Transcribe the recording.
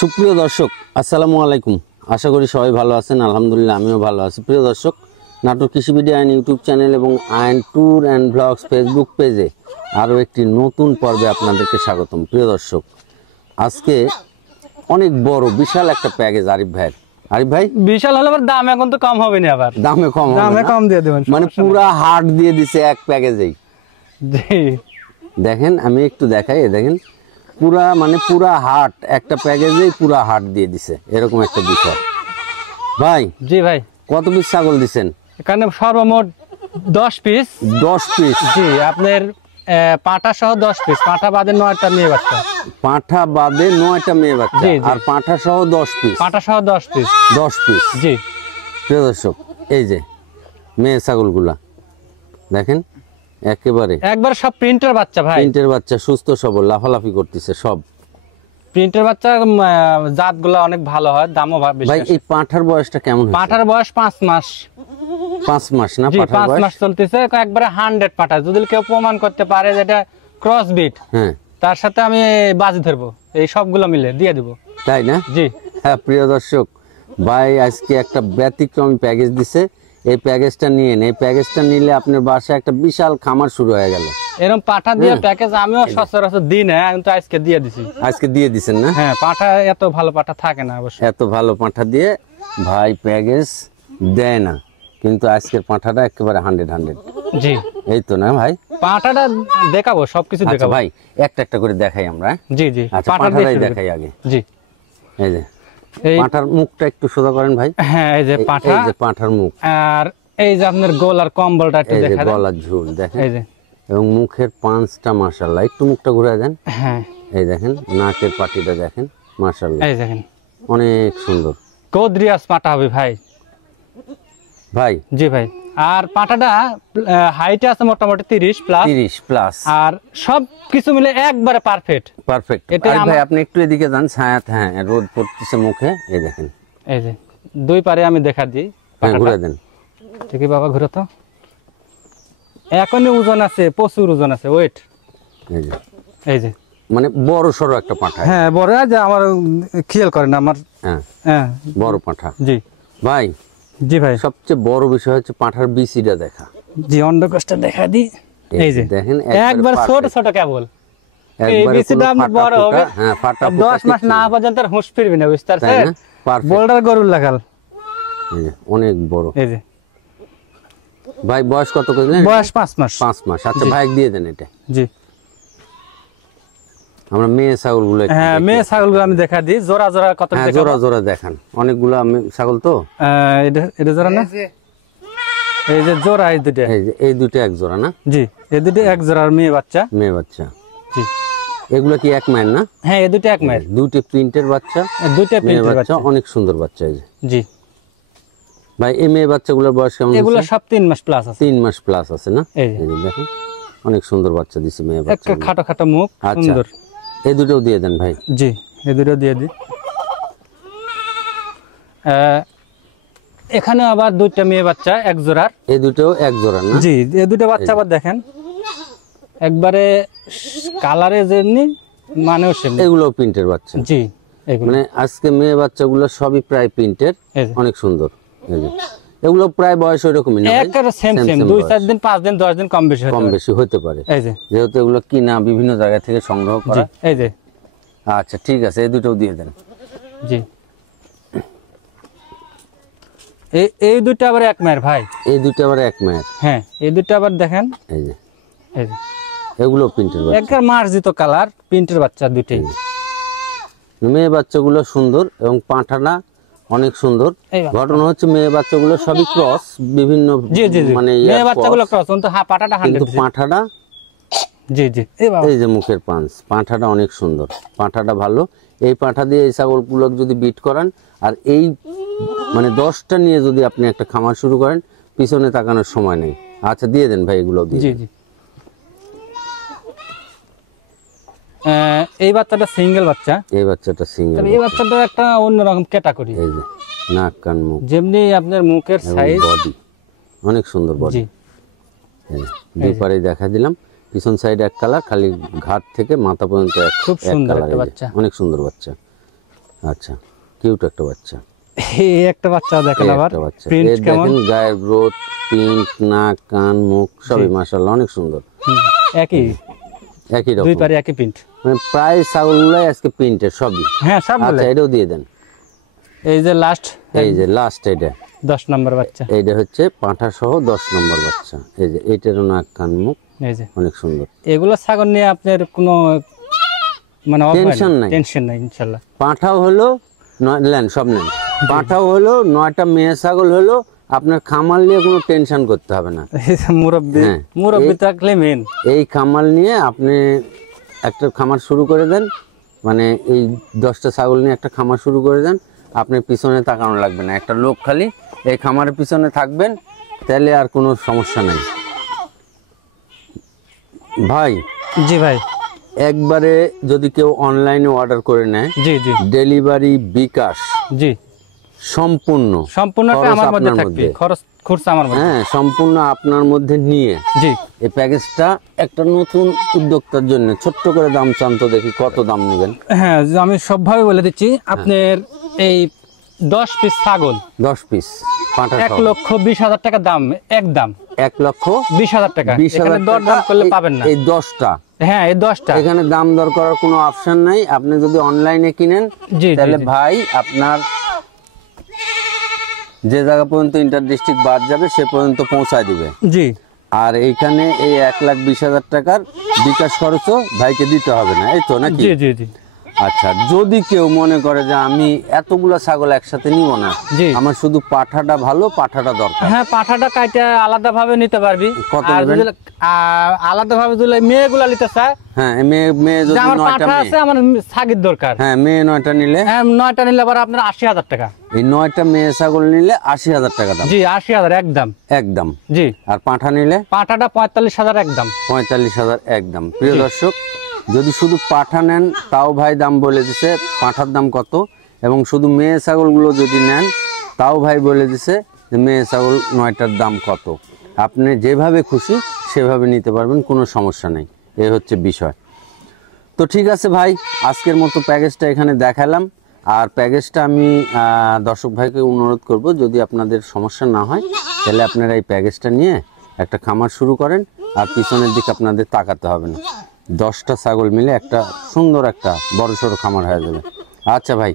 সুপ্রিয় দর্শক আসসালামু আলাইকুম। আশা করি সবাই ভালো আছেন। আলহামদুলিল্লাহ আমিও ভালো আছি। প্রিয় দর্শক, নাটোর কৃষিবিডি আইন ইউটিউব চ্যানেল এবং আইন ট্যুর অ্যান্ড ব্লগস ফেসবুক পেজে আরও একটি নতুন পর্বে আপনাদেরকে স্বাগতম। প্রিয় দর্শক, আজকে অনেক বড় বিশাল একটা প্যাকেজ আরিফ ভাই বিশাল হলে আবার দাম এখন তো কম হবে না, আবার দামে কম দিয়ে দেবেন, মানে পুরা হাট দিয়ে দিছে এক প্যাকেজেই। জি দেখেন আমি একটু দেখাই, দেখেন পুরা হাট একটা প্যাকেজেই পুরা হাট দিয়ে দিছে, এরকম একটা বিষয়। ভাই জি ভাই, কত পিস ছাগল দিছেন? এখানে সর্বমোট 10 পিস। 10 পিস? জি, আপনার পাঁঠা সহ 10 পিস, পাঁঠা বাদে 9টা মেয়ে বাচ্চা। পাঁঠা বাদে 9টা মেয়ে বাচ্চা, জি, জি। আর পাঁঠা সহ 10 পিস? পাঁঠা সহ 10 পিস। 10 পিস। জি। প্রিয় দর্শক, এই যে মেয়ে ছাগলগুলা দেখেন, একবার সব প্রিন্টের বাচ্চা ভাই, প্রিন্টের বাচ্চা, সুস্থ সবল, লাফালাফি করতেছে সব। প্রিন্টের বাচ্চা জাতগুলো অনেক ভালো হয়, দামও বেশি। ভাই এই পাঁঠার বয়সটা কেমন? পাঁঠার বয়স 5 মাস। 5 মাস না? জি, পাঁঠার 5 বয়স মাস চলতেছে, একবারে 100 পাঁঠা। যদি কেউ প্রমাণ করতে পারে যে এটা ক্রস বিট, হ্যাঁ, তার সাথে আমি বাজি ধরবো, এই সবগুলো মিলে দিয়ে দেবো। তাই না? জি হ্যাঁ। প্রিয় দর্শক, ভাই আজকে একটা ব্যতিক্রমী প্যাকেজ দিছে। এই প্যাকেজটা নিয়েন। এই প্যাকেজটা নিলে আপনার বাসায় একটা বিশাল খামার শুরু হয়ে গেল। এরকম পাঠা দিয়ে প্যাকেজ আমিও সচরাচর দিই না, কিন্তু আজকে দিয়ে দিছি। আজকে দিয়ে দিছেন না? হ্যাঁ, পাঠা এত ভালো পাঠা থাকে না অবশ্য। এত ভালো পাঁঠা দিয়ে ভাই প্যাকেজ দেয় না, কিন্তু আজকের পাঁঠাটা একেবারে 100। জি, এই তো না ভাই? পাঠাটা দেখাবো, সবকিছু আচ্ছা দেখাবো ভাই, একটা একটা করে দেখাই আমরা। জি জি, আচ্ছা, পাঁঠাটাই দেখাই আগে। জি, এই যে এই পাঁঠার মুখটা একটু সোজা করেন ভাই। হ্যাঁ, এই যে পাঠা, এই যে পাঁঠার মুখ, আর এই যে আপনার গলার কম্বলটা একটু এই যে দেখা দেন। গলার ঝুল দেখেন, এই যে, এবং মুখের পাঁচটা মাশাআল্লাহ। একটু মুখটা ঘুরে দেন। হ্যাঁ, এই দেখেন নাকের পাটিটা দেখেন, মাশাআল্লাহ এই দেখেন অনেক সুন্দর। কোদ্রিয়াস পাঠা হবে ভাই। ভাই জি ভাই, আর পাঠাটা হাইটে আছে মোটামুটি 30 প্লাস, আর সব কিছু মিলে একবারে পারফেক্ট। এটা ভাই আপনি একটু এদিকে যান, ছায়াত। হ্যাঁ, রোদ পড়তেছে মুখে। এই দেখেন, এই যে দুই পারে আমি দেখা দিই। হ্যাঁ, ঘুরে দেন। ঠিকই বাবা, ঘুরে তো। এখনই ওজন আছে, প্রচুর ওজন আছে, ওয়েট। এই যে মানে বড় সড়ো একটা পাঁঠা। হ্যাঁ, বড়, যে আমার খেয়াল করেন আমার। হ্যাঁ, হ্যাঁ, বড় পাঁঠা। জি ভাই, জি ভাই, সবচেয়ে বড় বিষয় হচ্ছে পাঁঠার বিচিটা দেখা। জি, অন্ডকোষটা দেখা দিই। এই যে দেখেন, একবার ছোট ছোট কেবল। এই বিচিটা আপনার বড় হবে। হ্যাঁ, 10 মাস না পর্যন্ত আর হুঁশ ফিরবে না, বুঝতে পারছেন? বোল্ডার গরুর লাগাল। এই যে অনেক বড়। এই যে ভাই বয়স কত কইলেন? বয়স 5 মাস। 5 মাস। আচ্ছা ভাই, দিয়ে দেন এটা। জি, আমরা মেয়ে ছাগলগুলো, হ্যাঁ, মেয়ে ছাগলগুলো আমি দেখা দিই। জোড়া জোড়া কত? হ্যাঁ, জোড়া জোড়া দেখান। অনেকগুলো ছাগল তো। এটা জোড়া না? এই যে জোড়া, এই দুটো। এই দুটো এক জোড়া না? জি, এই দুটো এক জোড়ার মেয়ে বাচ্চা। মেয়ে বাচ্চা। জি, এগুলো কি এক মায়ের না? হ্যাঁ, এই দুটো এক মায়ের। দুটো প্রিন্টের বাচ্চা, দুটো প্রিন্টের বাচ্চা, অনেক সুন্দর বাচ্চা। এই যে জি ভাই, এই মেয়ে বাচ্চাগুলোর বয়স কেমন? এগুলো সব 3 মাস প্লাস আছে। 3 মাস প্লাস আছে না? এই যে দেখেন, অনেক সুন্দর বাচ্চা দিছে মেয়ে বাচ্চা। একটা খাটো খাটো মুখ, সুন্দর। এই দুটোও দিয়ে দেন ভাই। জি, এই দুটো দিয়ে দিই। এখানে আবার দুইটা মেয়ে বাচ্চা এক জোড়ার। এই দুটোও এক জোড়া না? জি, এই দুটো বাচ্চা আবার দেখেন, একবারে কালারে যেমনি মানেও সেমনি। এগুলো প্রিন্টের বাচ্চা। জি, এগুলো মানে আজকে মেয়ে বাচ্চাগুলো সবই প্রায় প্রিন্টের, অনেক সুন্দর। এই যে এগুলো প্রায় বয়স ওইরকমই না? একেবারে সেম 2-4 দিন, 5 দিন, 10 দিন কম বেশি হতে পারে। এই যে যেহেতু এগুলো কিনা, বিভিন্ন জায়গা থেকে সংগ্রহ করা। এই যে আচ্ছা ঠিক আছে, এই দুটোও দিয়ে দেন। জি, এই দুটো আবার এক মায়ের ভাই। এই দুটো আবার এক মায়ের? হ্যাঁ, এই দুটো আবার দেখেন। এই যে এই যে এগুলো প্রিন্টের বাচ্চা, একবার মার্জিত কালার, প্রিন্টের বাচ্চা দুটোই। মেয়ে বাচ্চাগুলো সুন্দর এবং পাঁঠাটা অনেক সুন্দর। ঘটনা হচ্ছে মেয়ে বাচ্চাগুলো সবই ক্রস, বিভিন্ন মানে মেয়ে বাচ্চাগুলো ক্রস, কিন্তু হ্যাঁ পাঠাটা 100, কিন্তু পাঁঠাটা। জি জি, এই যে মুখের পাঁঠাটা অনেক সুন্দর, পাঁঠাটা ভালো। এই পাঁঠা দিয়ে এই ছাগলগুলো যদি বিট করান, আর এই মানে 10টা নিয়ে যদি আপনি একটা খামার শুরু করেন, পিছনে তাকানোর সময় নেই। আচ্ছা দিয়ে দেন ভাই, এগুলো দিয়ে। জি জি, এই বাচ্চাটা সিঙ্গেল বাচ্চা। এই বাচ্চাটা সিঙ্গেল। এই বাচ্চাটা একটা অন্যরকম ক্যাটাগরি। এই যে নাক কান মুখ, যেমনি আপনার মুখের সাইজ, বডি অনেক সুন্দর বডি। দুই পারে দেখা দিলাম, পিছন সাইড এক কালার, খালি ঘাট থেকে মাথা পর্যন্ত খুব এক সুন্দর কালার। একটা বাচ্চা, অনেক সুন্দর বাচ্চা। আচ্ছা, কিউট একটা বাচ্চা। এই একটা বাচ্চা দেখেন এই আবার একটা বাচ্চা, প্রিন্ট এই কেমন, দেখেন গায়ের গ্রোথ, প্রিন্ট, নাক, কান, মুখ সবই মাশাআল্লাহ অনেক সুন্দর। একই একই দুই রকম, পারে একই প্রিন্ট। মানে প্রায় ছাগলগুলাই আজকে প্রিন্টের সবই। হ্যাঁ সব আচ্ছা, এটাও দিয়ে দেন। এই যে লাস্ট, এই যে লাস্ট, এটা 10 নম্বর বাচ্চা। এইটা হচ্ছে পাঁঠা সহ 10 নম্বর বাচ্চা। এই যে এইটারও নাক, কান, মুখ এই যে অনেক সুন্দর। এগুলো ছাগল নিয়ে আপনার কোনো মানে টেনশন নাই, টেনশন নাই ইনশাআল্লাহ। পাঁঠাও হলো নেন, সব নেন। পাঁঠাও হলো, 9টা মেয়ে ছাগল হলো, আপনার খামার নিয়ে কোনো টেনশন করতে হবে না। মুরব্বি হ্যাঁ, মুরব্বি থাকলে মেন। এই খামার নিয়ে আপনি একটা খামার শুরু করে দেন, মানে এই 10টা ছাগল নিয়ে একটা খামার শুরু করে দেন, আপনার পিছনে তাকানো লাগবে না। একটা লোক খালি এই খামারের পিছনে থাকবেন, তাহলে আর কোনো সমস্যা নাই। ভাই, জি ভাই, একবারে যদি কেউ অনলাইনে অর্ডার করে নেয়, জি জি ডেলিভারি বিকাশ জি সম্পূর্ণ, সম্পূর্ণটা খরচ আমার মধ্যে আপনার থাকবে, মধ্যে। খরচ আমার মধ্যে। হ্যাঁ, সম্পূর্ণ আপনার মধ্যে নিয়ে জি এই প্যাকেজটা একটা নতুন উদ্যোক্তার জন্য ছোট্ট করে দাম চান তো দেখি কত দাম নেবেন? হ্যাঁ, যে আমি সবভাবে বলে দিচ্ছি, আপনার এই 10 পিস ছাগল 10 পিস পাঁঠা 1,20,000 টাকা দাম, একদম 1,20,000 টাকা। এখানে দর দাম করলে পাবেন না। এই 10টা, হ্যাঁ এই 10টা, এখানে দাম দর করার কোনো অপশন নাই। আপনি যদি অনলাইনে কিনেন, জি তাহলে জি ভাই আপনার যে জায়গা পর্যন্ত ইন্টার ডিস্ট্রিক্ট বাদ যাবে সে পর্যন্ত পৌঁছায় দিবে। জি আর এইখানে এই 1,20,000 টাকার বিকাশ খরচও ভাইকে দিতে হবে না, এই তো নাকি? জি জি জি আচ্ছা, যদি কেউ মনে করে যে আমি এতগুলা ছাগল একসাথে নিব না, জি। আমার শুধু পাঠাটা ভালো, পাঠাটা দরকার, হ্যাঁ, পাঠাটা কাইটা আলাদা ভাবে নিতে পারবি। কত আর নেবেন? যদি আলাদা ভাবে যদি মেয়েগুলা নিতে চায়, হ্যাঁ, মেয়ে যে যদি আমার 9টা পাঠা আছে, মেয়ে, আমার ছাগির দরকার, হ্যাঁ মেয়ে 9টা নিলে, হ্যাঁ 9টা নিলে আবার আপনার 80,000 টাকা। এই 9টা মেয়ে ছাগল নিলে 80,000 টাকা দাম, জি 80,000 একদম। একদম। জি, আর পাঠা নিলে পাঠাটা 45,000 একদম। 45,000 একদম। প্রিয় জি। দর্শক, যদি শুধু পাঠা নেন তাও ভাই দাম বলে দিছে পাঠার দাম কত, এবং শুধু মেয়ে ছাগলগুলো যদি নেন তাও ভাই বলে দিছে যে মেয়ে ছাগল 9টার দাম কত। আপনি যেভাবে খুশি সেভাবে নিতে পারবেন, কোনো সমস্যা নেই। এই হচ্ছে বিষয়। তো ঠিক আছে ভাই, আজকের মতো প্যাকেজটা এখানে দেখালাম। আর প্যাকেজটা আমি দর্শক ভাইকে অনুরোধ করব, যদি আপনাদের সমস্যা না হয় তাহলে আপনারা এই প্যাকেজটা নিয়ে একটা খামার শুরু করেন, আর পিছনের দিকে আপনাদের তাকাতে হবে না। 10টা ছাগল মিলে একটা সুন্দর একটা বড়সড় খামার হয়ে যাবে। আচ্ছা ভাই।